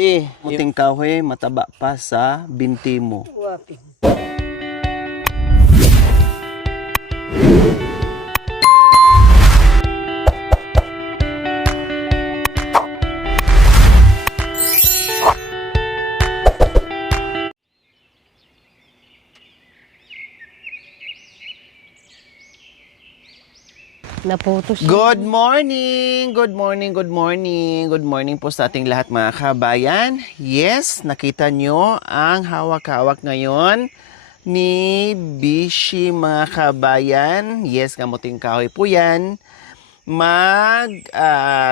Muting kahoy, mataba pa sa binti mo. Wapi. Naputos. Good morning! Good morning, good morning. Good morning po sa ating lahat mga kabayan. Yes, nakita nyo ang hawak-hawak ngayon ni Bishi mga kabayan. Yes, kamuting kahoy po yan.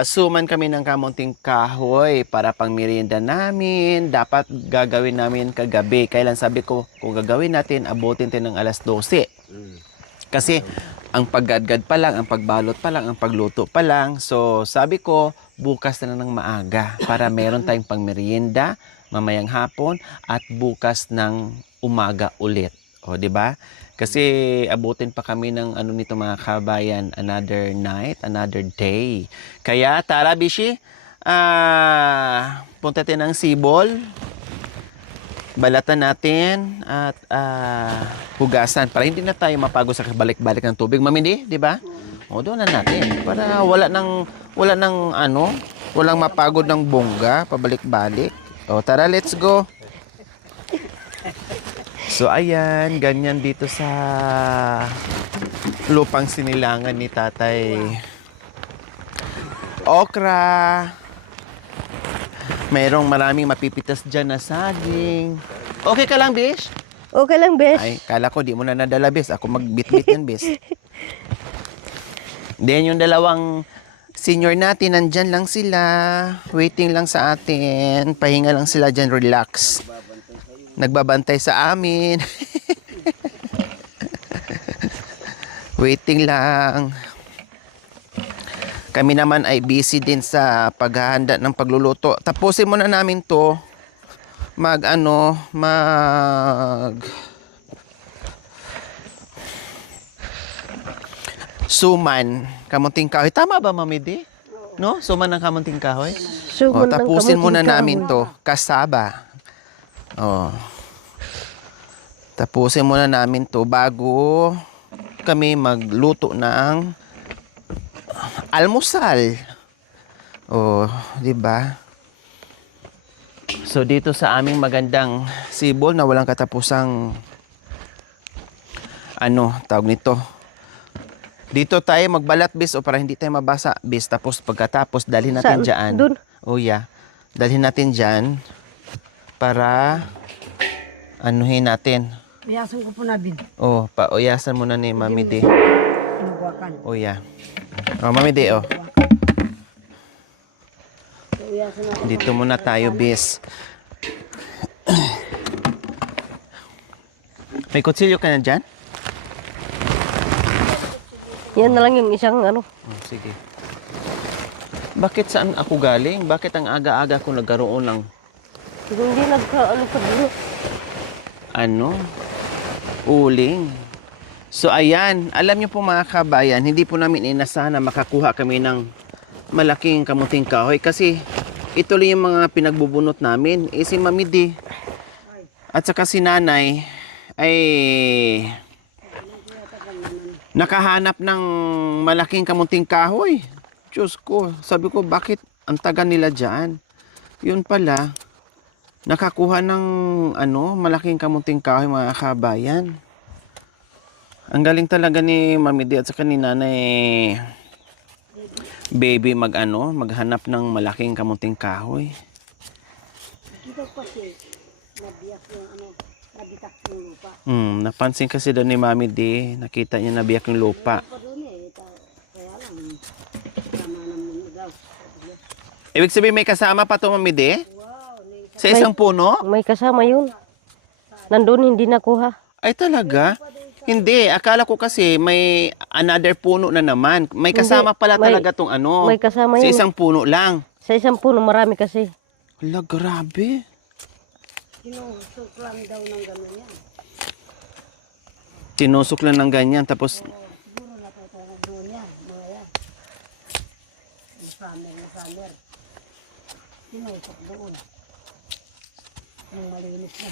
Suman kami ng kamuting kahoy para pang merienda namin. Dapat gagawin namin kagabi. Kailan sabi ko, kung gagawin natin, abutin tayo ng alas 12. Kasi ang paggadgad pa lang, ang pagbalot pa lang, ang pagluto pa lang. So sabi ko, bukas na ng maaga para meron tayong pangmerienda mamayang hapon at bukas ng umaga ulit. O, di ba? Kasi abutin pa kami ng ano nito mga kabayan, another night, another day. Kaya tara Bishi, punta tayo ng Sibol. Balatan natin at hugasan para hindi na tayo mapagod sa balik-balik ng tubig. Mamindi, di ba? O, doon na natin para walang mapagod ng bongga pabalik-balik. O, tara, let's go. So, ayan, ganyan dito sa lupang sinilangan ni Tatay. Okra. Mayroong maraming mapipitas dyan na saging. Okay ka lang, Bish? Okay lang, Besh. Ay, kala ko di mo na nadala, Bish. Ako magbitbit yan, Bish. Then yung dalawang senior natin, nandyan lang sila. Waiting lang sa atin. Pahinga lang sila dyan, relax. Nagbabantay sa amin. Waiting lang. Kami naman ay busy din sa paghahanda ng pagluluto. Tapusin muna namin to. Suman, kamunting kahoy. Tama ba, Mami Di? No? Suman ng kamunting kahoy? Suman ng Tapusin muna kamuting namin to. Kasaba. Tapusin muna namin to bago kami magluto ng almusal. Di ba? So dito sa aming magandang Sibol na walang katapusang tawag nito. Dito tayo magbalat bis o para hindi tayo mabasa bis, tapos pagkatapos dalhin natin diyan. Dun? Dalhin natin diyan para anuhin natin. Uyasan ko po na, Bin. Pauyasan muna ni Mami D. Inuwakan. Mami D, Uyasan na. Dito muna tayo, bis. May kutsilyo ka na dyan? Yan na lang yung isang Sige. Bakit saan ako galing? Bakit ang aga-aga ko nagkaroon lang? Hindi pagduro. Uling. So ayan, alam niyo po mga kabayan, hindi po namin inasahan na makakuha kami ng malaking kamuting kahoy kasi ito lang yung mga pinagbubunot namin. Si Mami D at saka si Nanay ay nakahanap ng malaking kamuting kahoy. Diyos ko, sabi ko bakit ang taga nila dyan? Yun pala, nakakuha ng malaking kamuting kahoy mga kabayan. Ang galing talaga ni Mami D at saka ni Nanay Baby maghanap ng malaking kamuting kahoy. Dito kasi nabiyak yung nabitak yung lupa. Napansin kasi doon ni Mami D, nakita niya nabiyak yung lupa. Kaya lang, tama naman daw. Ibig sabihin may kasama pa to Mami D? Wow, Sa isang puno? may kasama yun. Nandun hindi nakuha. Ay talaga? Hindi, akala ko kasi may another puno na naman. May kasama pala talaga tong May kasama sa yun. isang puno lang. Sa isang puno, marami kasi. Hala, grabe. Tinusok lang daw ng gano'n yan. Tinusok lang ng ganyan, tapos Siguro natutulog doon yan, mga yan. Yung summer. Tinusok doon. malinis na.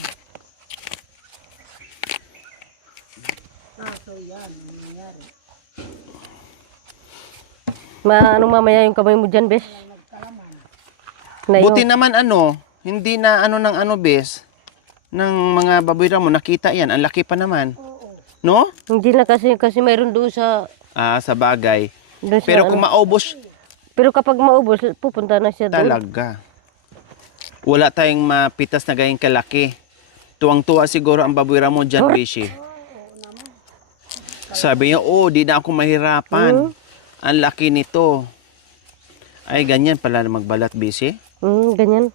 So yan, ang nangyari. Ano mamaya yung kamay mo dyan, bes? Nagkalaman. Na Buti yung, naman hindi na ng bes, ng mga baboy mo, nakita yan, ang laki pa naman. Oo. No? hindi na kasi mayroon doon sa... Sa bagay. Doon sa Pero ano. kung maubos, Pero kapag maubos, pupunta na siya doon. talaga. Wala tayong mapitas na gayong kalaki. Tuwang-tuwa siguro ang baboy mo dyan, Bishi. Sabi niya, di na ako mahirapan. Ang laki nito. Ay, ganyan pala na magbalat, Bishi. Ganyan.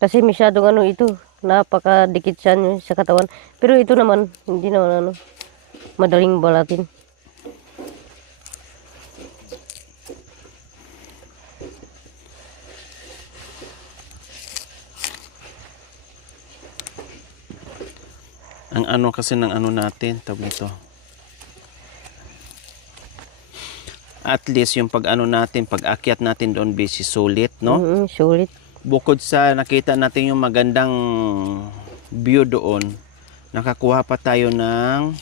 Kasi masyadong ito, napakadikit siya sa katawan. Pero ito naman, hindi naman madaling balatin. Ang kasi ng natin, tawag nito. At least yung pag natin, pag akyat natin doon, Bishi, sulit, no? Sulit. Bukod sa nakita natin yung magandang view doon, nakakuha pa tayo ng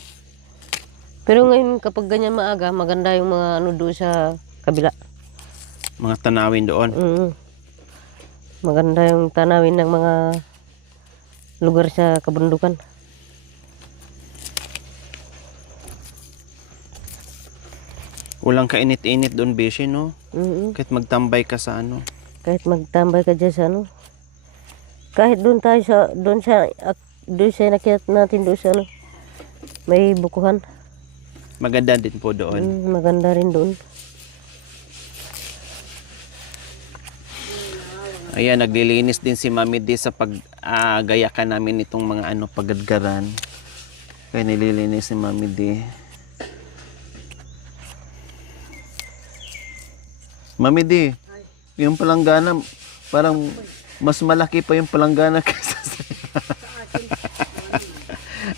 Pero ngayon kapag ganyan maaga, maganda yung mga doon sa kabila. mga tanawin doon. Maganda yung tanawin ng mga lugar sa kabundukan. Walang kainit-init doon, Bishi, no? Kahit magtambay ka sa Kahit magtambay ka dyan sa kahit doon tayo doon sa nakita natin doon sa may bukuhan. maganda din po doon. Maganda rin doon. Ayan, naglilinis din si Mami D sa pag-gayakan namin itong mga pagadgaran. Kaya nililinis si Mami D. Mami D, yung palanggana, parang mas malaki pa yung palanggana kaysa sa...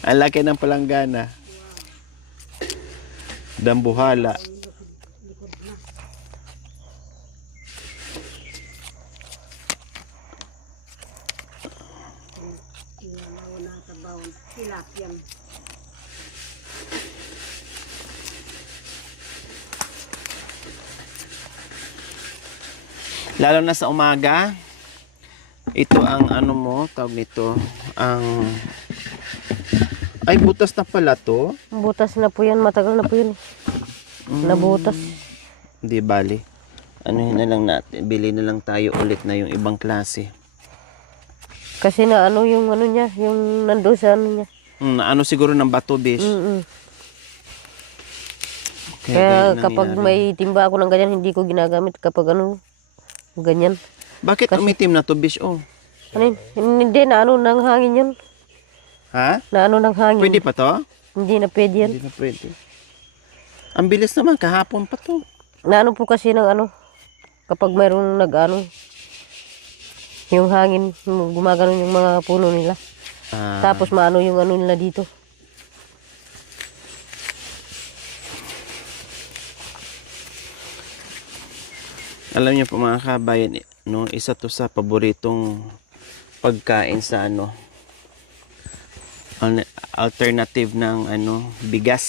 Ang laki ng palanggana. Dambuhala. Tilapia. Lalo na sa umaga, ito ang tawag nito, ay butas na pala to. Butas na po yan, matagal na po yun. Nabutas. Hindi bali. Anuhin na lang natin, bili na lang tayo ulit na yung ibang klase. Kasi na yung niya, yung nandoon sa niya. Siguro ng bato, Bish. Kaya kapag may timba ako ng ganyan, hindi ko ginagamit kapag ganyan. Bakit umitim na to, Bish? Hindi na ng hangin yun. Ha? Na ng hangin. Pwede pa to? Hindi na pwede yan. Hindi na pwede. Ang bilis naman, kahapon pa to. Na po kasi ng kapag mayroong yung hangin, gumagano yung mga puno nila. Tapos yung nila dito. Alam niyo po mga kabayan, isa to sa paboritong pagkain sa alternative ng bigas.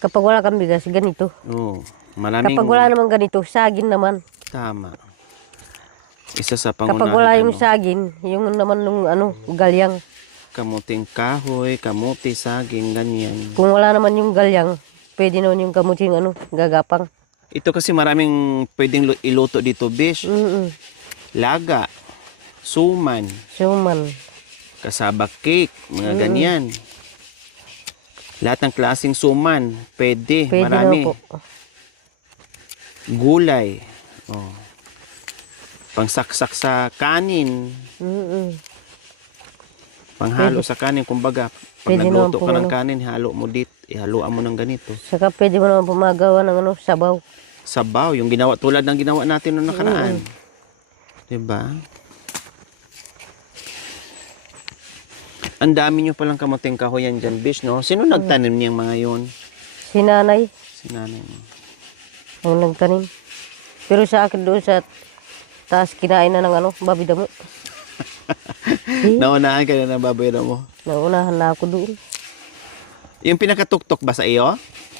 Kapag wala kang bigas, ganito. Maraming... Kapag wala naman ganito, saging naman. Tama. Isa sa pangunahin. Kapag wala yung saging, yung naman nung galyang. Kamuting kahoy, kamuti, saging, ganyan. Kung wala naman yung galyang, pwede naman yung kamuting gagapang. Ito kasi maraming pwedeng iluto dito, Bish. Laga, suman, kasaba cake, mga ganyan. Lahat ng klaseng suman, pwede marami. Na po. Gulay. Pangsaksak sa kanin. Panghalo sa kanin, kumbaga. Pag nagluto ka ng kanin, ihaluan mo ng ganito. Saka pwede mo naman pumagawa ng sabaw. Sabaw, yung tulad ng ginawa natin noong nakaraan. Diba? Ang dami nyo palang kamuting kahoyan dyan, Bish, no? Sino nagtanim niyang mga yun? Si nanay. Si nanay mo. Ang nagtanim. Pero sa akin doon sa taas, kinain na ng babi damo. Naunahan ka na ng baboy mo. Naunahan na ako doon. Yung pinakatuktok ba sa iyo?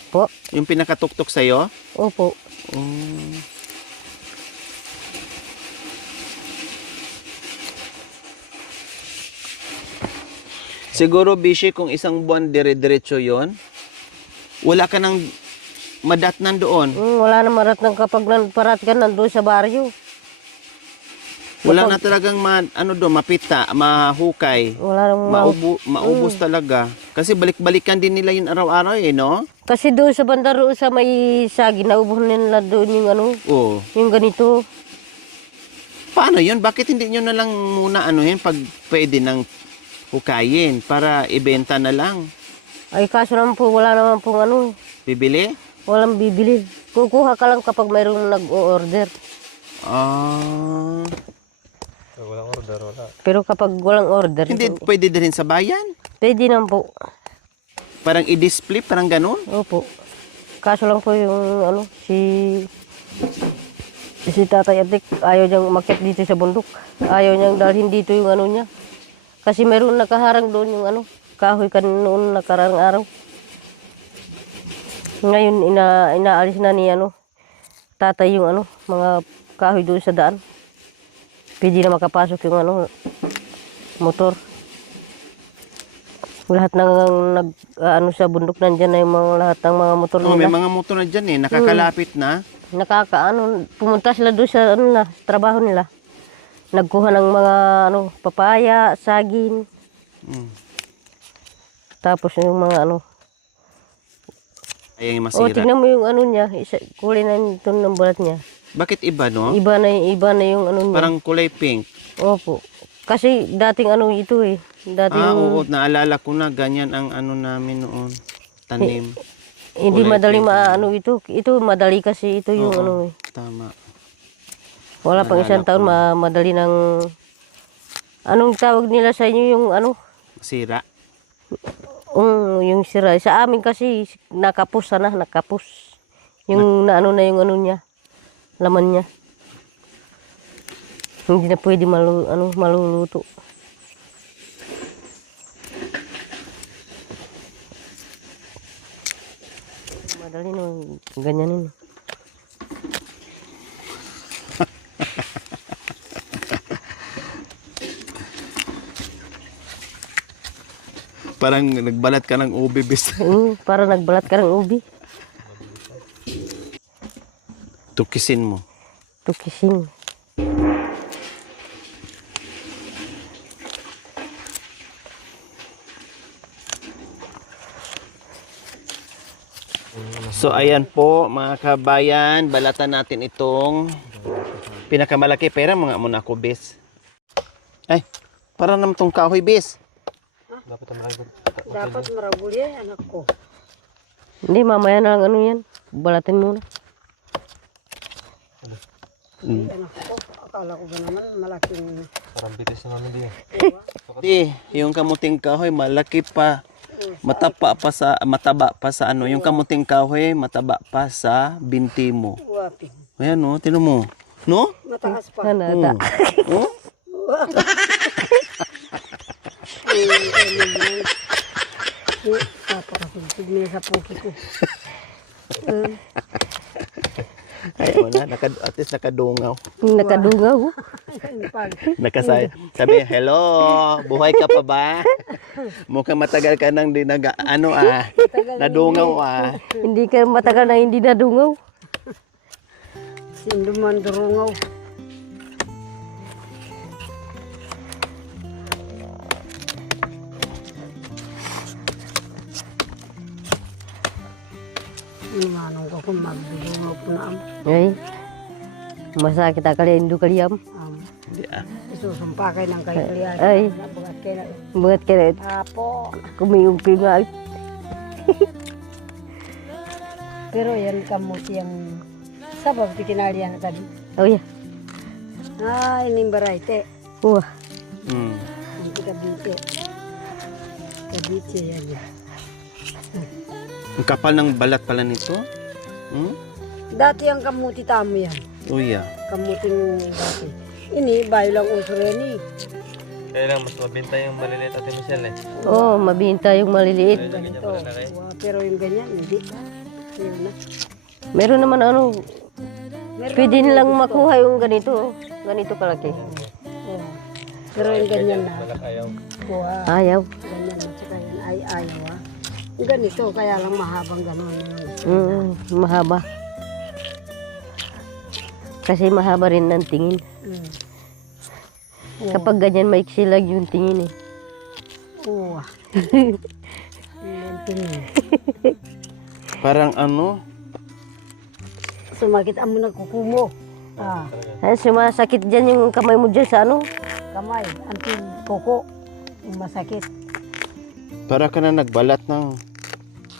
Po. Yung pinakatuktok sa iyo? Opo. Oh. Siguro, Bishi, kung isang buwan dire-diretso yon, wala ka nang madatnan doon. Wala na marat ng kapag parat ka nandun sa baryo. Wala na talagang mapita, mahukay. Wala nang Maubos talaga. Kasi balik-balikan din nila yun araw-araw no? Kasi doon sa bandaro sa may sagi, naubos nila doon yung Oo. yung ganito. Paano yun? Bakit hindi nyo na lang muna pag pwede nang hukayin para ibenta na lang? Ay kaso naman po, wala naman pong Bibili? walang bibili. Kukuha ka lang kapag mayroong nag-o-order. Ah. Walang order, wala. Pero kapag walang order, Hindi pwede din sa bayan? pwede naman po. Parang i-display, parang ganun? Opo. Kaso lang po yung si Tatay Atik, ayaw niyang umakyat dito sa bundok. Ayaw niyang dalhin dito yung niya. Kasi mayroon nakaharang doon yung kahoy noon nakarang araw. Ngayon inaalis na ni Tatay yung mga kahoy doon sa daan. Pwede na makapasok yung motor. Lahat ng sa bundok nandiyan na yung lahat ng mga motor Oh, may nila. mga motor na dyan nakakalapit na. Pumunta sila doon sa trabaho nila. Nagkuha ng mga papaya, saging. Mm. Tapos yung mga Ay, yung Oh, masira. tingnan mo yung niya, kulay na ito ng balat niya. Bakit iba, no? Iba na yung niya. Parang kulay pink. Opo. Kasi dating ito eh. Dating Oo, naalala ko na, ganyan ang namin noon. Tanim. hindi kulay madali pink. ito. Ito madali kasi ito yung Oo, tama. Wala pang Naalala isang taon ko. madali ng anong tawag nila sa inyo yung Sira. yung sira. Sa amin kasi nakapos. Yung na yung niya. Laman niya. Hindi na pwede maluluto. Madali no, ganyanin. Parang nagbalat ka ng ubi, bis. Para nagbalat ka ng ubi. Tukisin mo. Tukisin. So ayan po mga kabayan, balatan natin itong pinakamalaki. Pera mga muna ako, bis. Ay, para naman itong kahoy, bis. Dapat maraguli anak ko. Hindi, mamaya na lang yan. Balatin muna. Anak ko, akala ko ba naman malaking... Parang bitis na namin din. Di, yung kamuting kahoy malaki pa. Mataba pa sa yung kamuting kahoy mataba pa sa binti mo. Waping. Ayan no, tinan mo. No? Mataas pa. Hanata. Oh? Napakasulpig niya sa puki ko. Ay, wala, at least nakadungaw. Nakadungaw. Nakasaya. Sabi, hello, buhay ka pa ba? Mukhang matagal ka nang nadungaw Hindi ka matagal na hindi nadungaw. Sinduman durungaw. Manong ko kung magdurungaw po na am. Ay, masakit akali indo kaliyam. Hindi Isusumpa kayo ng kaliyan. Ay. Nabugat kayo na. Bungat ka rin. Apo. Kumiyumpi nga. Pero yan kamuti yung sabab di kinalian tadi. Oh yeah. Ay, ini variety. Wah. Mm. Ang kabite. Kabite yan. Ang kapal ng balat pala nito. Hmm? Dati ang kamuti tamo yan. Uya. Kamuting dati. Ini, bayo lang uso rin eh. Kaya lang, mas mabinta yung maliliit Ate Michelle eh. Oo, mabinta yung maliliit. Ganyan Ganito. malalaki. Pero yung ganyan, hindi. Yun na. Meron naman ano, Meron pwede naman nilang gusto. makuha yung ganito. Ganito kalaki. Oo. Pero yung ganyan na. Malaki ayaw. Kuha. Ayaw. Ganyan na. Tsaka yan ay ayaw ah. Yung ganito, kaya lang mahabang gano'n. Mahaba. Kasi mahaba rin ng tingin. Mm. Kapag ganyan, maiksi lang yung tingin eh. Oo. Yung tingin. Parang ano, Sumakit ang muna kukumo. Ah, Ay, sumasakit dyan yung kamay mo dyan sa ano. kamay. Anting kuko. Yung masakit. para ka na nagbalat ng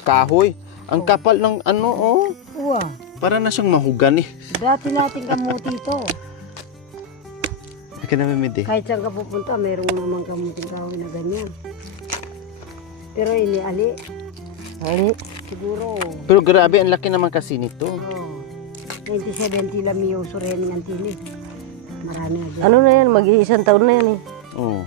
kahoy. Ang kapal ng ano, oh. Uwa. Para na siyang mahugan eh. Dati nating kamuti ito. Ika na mamidi. Kahit saan ka pupunta, mayroong naman kamuting kahoy na ganyan. Pero ini ali. Ali. Siguro. Pero grabe, ang laki naman kasi nito. Oh, 2070 lang yung surening ang tili. Marami na dyan. Ano na yan, mag-iisang taon na yan eh. Oh.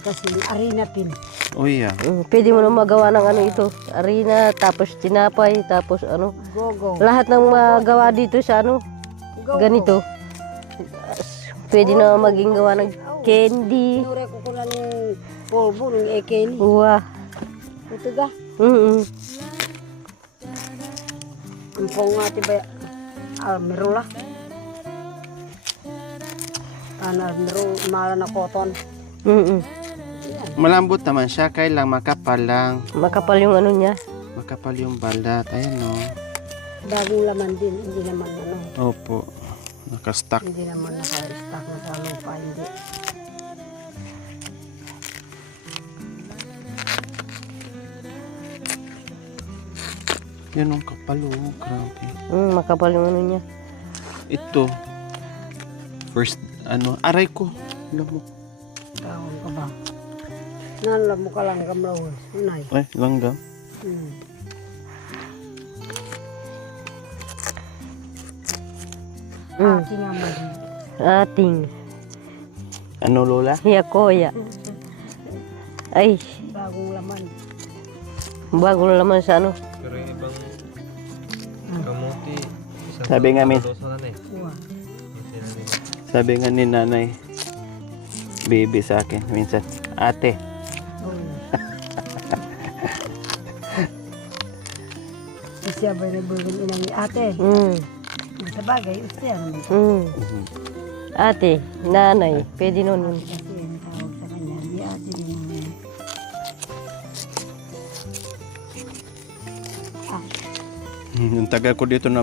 Kasi arena pin. Oh yeah. Pwede mo na magawa ng ano ito. Arena, tapos tinapay, tapos ano. Go-go. Lahat ng magawa dito sa ano, Go-go. ganito. Pwede na maging gawa ng candy. Nure ko kula ng polvo ng ekeni. Uwa. Ito ga. Ang pong ati ba? Almirola. Almiro, mala na cotton. Malambot naman siya, kailang makapal lang. Makapal yung ano niya. Makapal yung balat. Ayan o. Daging laman din, hindi naman ano. Opo. Nakastack. Hindi naman naka-stack na sa lupa, hindi. Yan ang kapal oh. Grabe. Makapal yung ano niya. Ito. First, ano, aray ko. Alam mo. Tawag ka ba? Nalam mo ka lang kamlawin. Unay. Ay, langgam. Aking ama din. Ating Ano, Lola? hiyakoya. Ay, Bagong laman. bago na naman sa ano. Pero yung ibang kamuti, isang Sabi nga, min. dosa na eh. Uwa. Yung sila nila. Sabi nga ni nanay, baby sa akin, minsan, ate, Siya ba na bulong inang ni ate? Mm. Sa bagay, siya naman. Ate, nanay, pwede nun yun. Kasi ang tawag sa kanya, di ate din naman. yung tagal ko dito na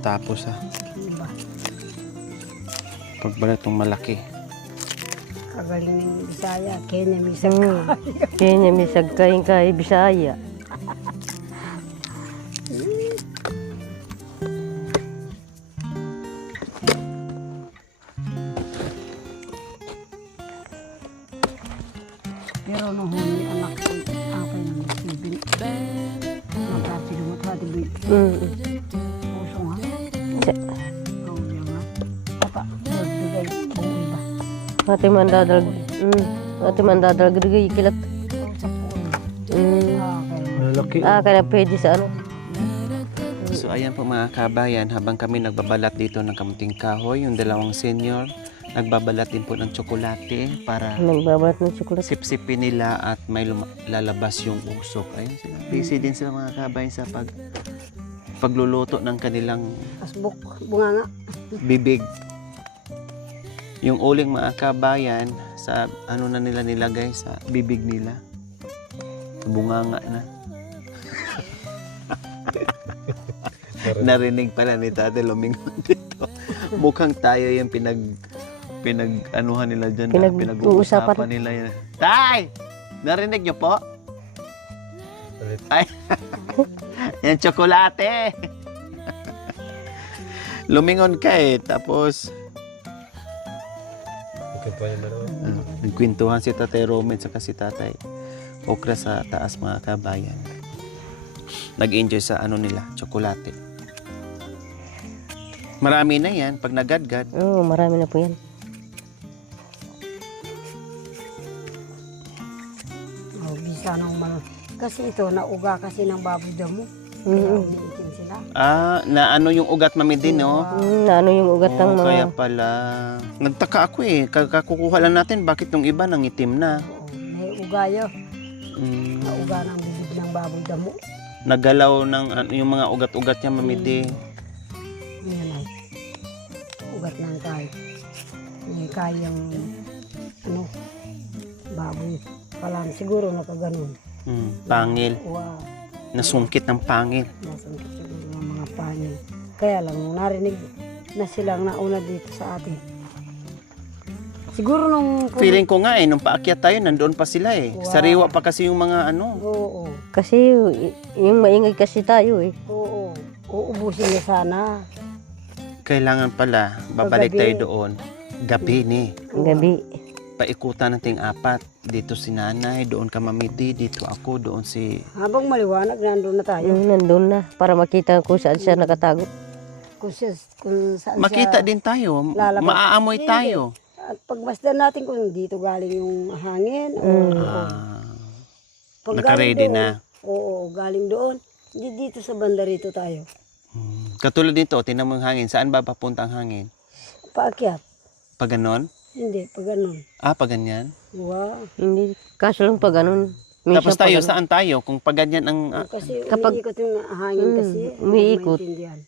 tapos Iba. pagbalat ng malaki. Kagaling ng Bisaya, Kenya, Misa. Kanya may sagkain kay Bisaya. Pero nung huli anak ko, apay na magsibin. Magkasi lumot hati bi. Pusong ha? Oo, yan ha. Papa, nagbigay buong iba. Ate mandadal gagay kilat. Sa puong. Mm. Okay. Malaki. Kaya pwede sa ano. So ayan po mga kabayan, habang kami nagbabalat dito ng kamuting kahoy, yung dalawang senior, nagbabalat din po ng tsokolate para Nagbabalat ng tsokolate. sipsipin nila at may lalabas yung usok. Ayun sila. Busy din sila mga kabayan sa pagluluto ng kanilang Asbuk, bunganga. bibig. Yung uling mga kabayan, sa ano na nila nilagay sa bibig nila. Bunganga na. Narinig pala ni Tate Lumingon dito. Mukhang tayo yung pinag-anuhan nila dyan. Pinag-uusapan nila yan. Tay! Narinig niyo po? Ulit. Ay! Yan, tsokolate! Lumingon ka eh. Tapos, Ikaw pa yung dalawa. nagkwentuhan si Tatay Roman saka si Tatay Okra sa taas mga kabayan. Nag-enjoy sa ano nila, tsokolate. Marami na yan pag nagadgad. Oo, marami na po yan. sana umano. Kasi ito, nauga kasi ng baboy damo. Kaya umiitim sila. Na ano yung ugat mami din, no? Na ano yung ugat ng Oo, mga... kaya pala. Nagtaka ako eh. Kakakukuha lang natin, bakit yung iba nangitim na? Oo, may ugayo. Mm, Nauga ng bibig ng baboy damo. nagalaw ng yung mga ugat-ugat niya mami din. Yan ay. Ugat ng kay. May kayang ano, baboy. Palang siguro nakaganon. Pangil. Wow. Nasungkit ng pangil. Nasungkit siguro ng mga pangil. Kaya lang, nung narinig na silang nauna dito sa atin. Siguro nung... Feeling ko nga nung paakyat tayo, nandoon pa sila eh. Wow. Sariwa pa kasi yung mga ano. Oo. Kasi yung maingay kasi tayo eh. Oo. Uubusin niya sana. Kailangan pala, babalik Paggabi. tayo doon. Gabi ni. Gabi. Paikutan nating apat. Dito si nanay, doon ka mamiti, dito ako, doon si... Habang maliwanag, nandun na tayo. Yung nandun na para makita kung saan siya nakatago. Kung saan Makita siya din tayo. lalabas. Maaamoy Hindi. tayo. At pagmasdan natin kung dito galing yung hangin. Pag Naka-ready galing doon, na. Oo, galing doon. Hindi dito sa banda rito tayo. Katulad dito, tinan mo yung hangin. Saan ba papunta ang hangin? Paakyat. Pag ganon? Hindi, pag ganun. Pag ganyan. Wow. Hindi. Kaso lang pag ganun. minsan Tapos tayo, pag ganun. saan tayo? Kung pag ganyan ang... Kasi kapag- umiikot yung hangin kasi. hindi umiikot. maintindihan.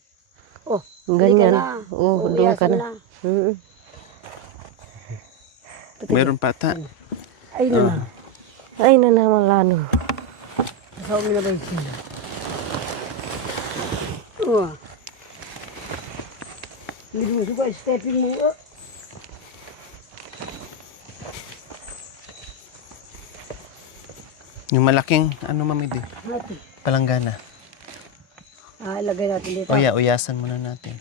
Oh, Ganyan. halika na. Oo, doon ka uyasan na. Mm. Meron pata. Ay na na. Ay na naman lano. Kasama mo na ba yung sila? Oo. Hindi mo suka, stepping mo. Yung malaking, ano mamidi? Natin. Palanggana. Ilagay natin dito. Uyasan muna natin.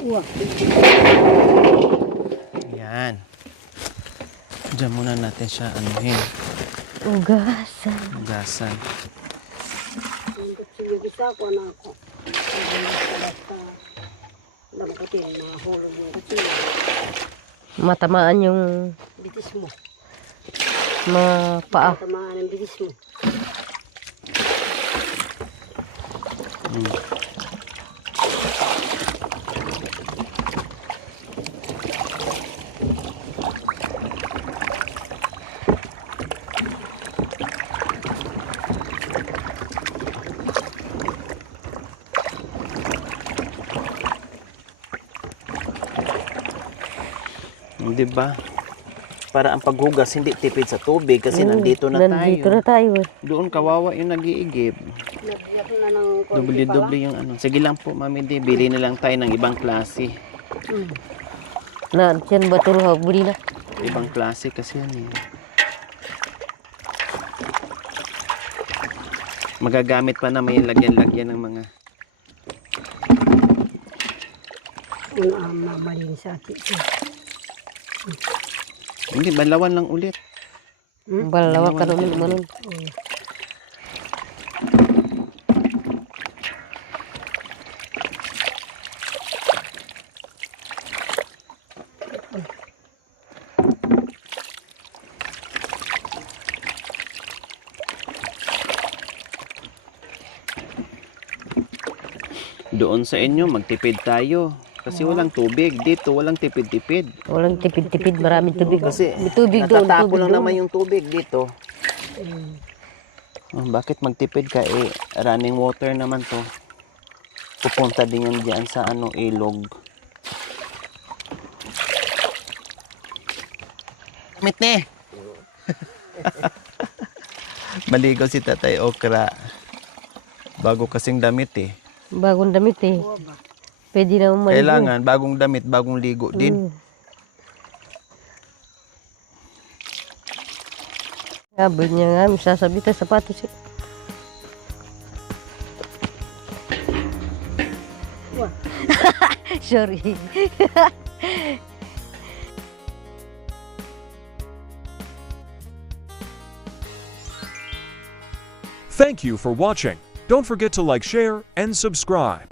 Uwa. Yan. Diyan muna natin siya anuhin. Ugasan. Ugasan. Sige, bisa ko na ako. Lamputi ang mga hulog yung kutsila. Matamaan yung Bitis mo. mga paa. Tamaan ang bitis mo. Di ba? Para ang paghugas hindi tipid sa tubig kasi nandito na Nandito tayo. na tayo eh. Doon kawawa yung nag-iigib. Nagbiyak na ng konti Doble-doble yung ano. Sige lang po, Mami Di. Bili na lang tayo ng ibang klase. Na, dyan ba ito buli na? Ibang klase kasi yan eh. Magagamit pa na may lagyan-lagyan ng mga... Mabalin sa atin. Hindi, balawan lang ulit. Balawa ka naman manon. Doon sa inyo, magtipid tayo. Kasi walang tubig. Dito, walang tipid-tipid. Walang tipid-tipid, maraming tubig. Kasi May tubig doon, natatapo tubig lang doon. naman yung tubig dito. Bakit magtipid ka? Running water naman to. Pupunta din yan dyan sa ilog. Damit ni! Maligo si Tatay Okra. Bago kasing damit eh. Bagong damit eh. Pwede na maligo. Kailangan, bagong damit, bagong ligo din. Sabi niya nga, masasabi tayo sapatos eh. Sorry. Thank you for watching. Don't forget to like, share, and subscribe.